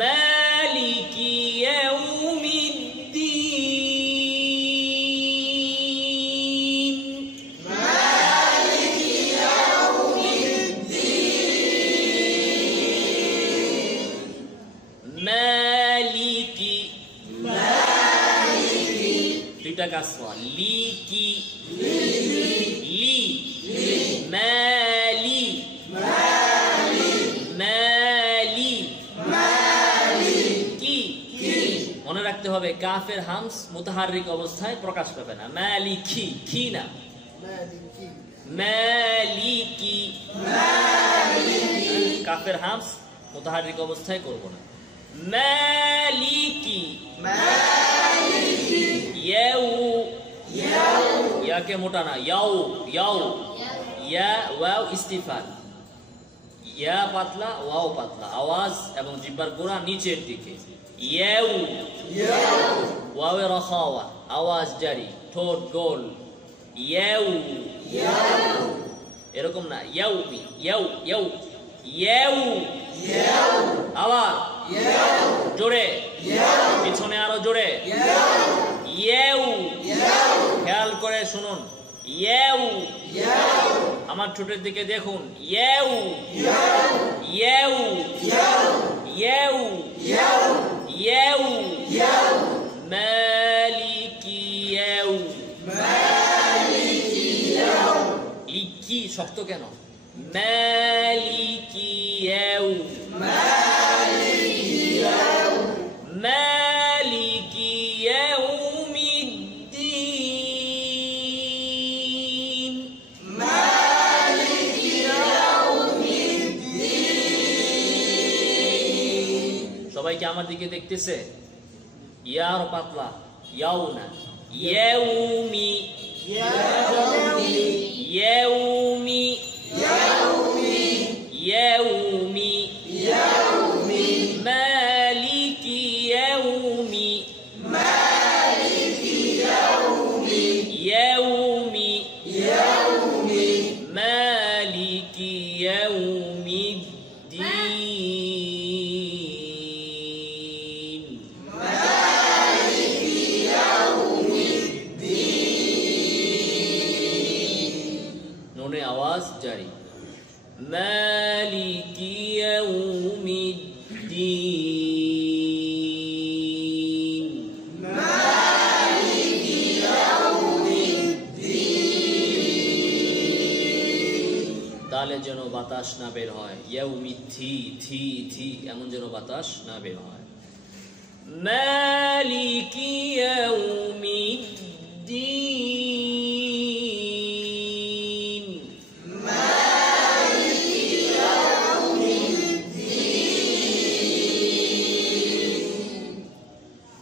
মালিকি ইয়াউমিদ্দিন, মালিকি ইয়াউমিদ্দিন, মালিকি, মালিকি, দুইটা কাসরা, লিকি, লি, লি, মালি, মালি, মালি, মালিকি, কি। মনে রাখতে হবে কাফের হামস মুতাহাররিক অবস্থায় প্রকাশ পাবে না, মালিকি, কি না, মালিকি, মালিকি। মালিকি, কাফের হামস মুতাহাররিক অবস্থায় করব না। মালিকি, মালিকি, ইয়াউ, ইয়াউ, ইয়াকে মোটা না, ইয়াউ, ইয়াউ, ইয়া ওয়াও ইস্তিফাল, ইয়া পাতলা ওয়াও পাতলা, আওয়াজ এবং জিহ্বার গোড়া নিচের দিকে। ইয়াউ, ইয়াউ, ওয়াওয়ে রাখাওয়া, আওয়াজ জারি, ঠোঁট গোল। ইয়াউ, ইয়াউ, এরকম না, ইয়াউমি, ইয়াউ, ইয়াউ, ইয়াউ, ইয়াউ, আবার ইয়াউ, জোরে, ইয়াউ, পিছনে আরো জোরে, ইয়াউ, ইয়াউ। ইয়াউ, খেয়াল করে শুনুন, ইয়াউ, ইয়াউ, আমার ঠোঁটের দিকে দেখুন, ইয়াউ, ইয়াউ, ইয়াউ, ইয়াউ, ইয়াউ, ইয়াউ, ইয়াউ, ইয়াউ, মালিকি ইয়াউ, মালিকি ইয়াউ, ইকি শক্ত কেন, মালিকি ইয়াউ, মালিকি ইয়াউ, মালিকি ইয়াউমিদ্দিন, মালিকি ইয়াউমিদ্দিন। সবাই কি আমার দিকে দেখতেছে? ইয়ার পাতলা, ইয়াউ না, ইয়াউমি, ইয়াউমি, ইয়াউমি, ইয়াউমি, ইয়াউমি, ইয়াউমি, মালিকি ইয়াউমি, মালিকি ইয়াউমি, ইয়াউমি, ইয়াউমি, মালিকি ইয়াউমিদ্দিন, মালিকি ইয়াউমিদ্দিন। নুনে আওয়াজ জারি, মালিকি ইয়াউমিদ্দিন, মালিকি ইয়াউমিদ্দিন। তাহলে যেন বাতাস না বের হয়, ইয়াউমি থি থি থি, এমন যেন বাতাস না বের হয়। মালিকি